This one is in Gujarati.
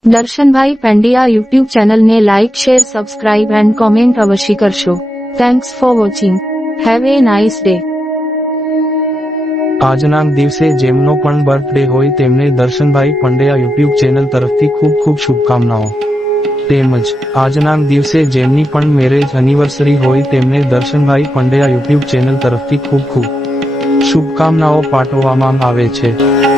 દર્શનભાઈ પંડ્યા યુટ્યુબ ચેનલને like share subscribe and comment અવશ્ય કરશો. Thanks for watching. Have a nice day. આજના દિવસે જેમનો પણ બર્થડે હોય તેમને દર્શનભાઈ પંડ્યા યુટ્યુબ ચેનલ તરફથી ખૂબ ખૂબ શુભકામનાઓ. તેમજ આજના દિવસે જેમની પણ મેરેજ એનિવર્સરી હોય તેમને દર્શનભાઈ પંડ્યા યુટ્યુબ ચેનલ તરફથી ખૂબ ખૂબ શુભકામનાઓ પાઠવવામાં આવે છે.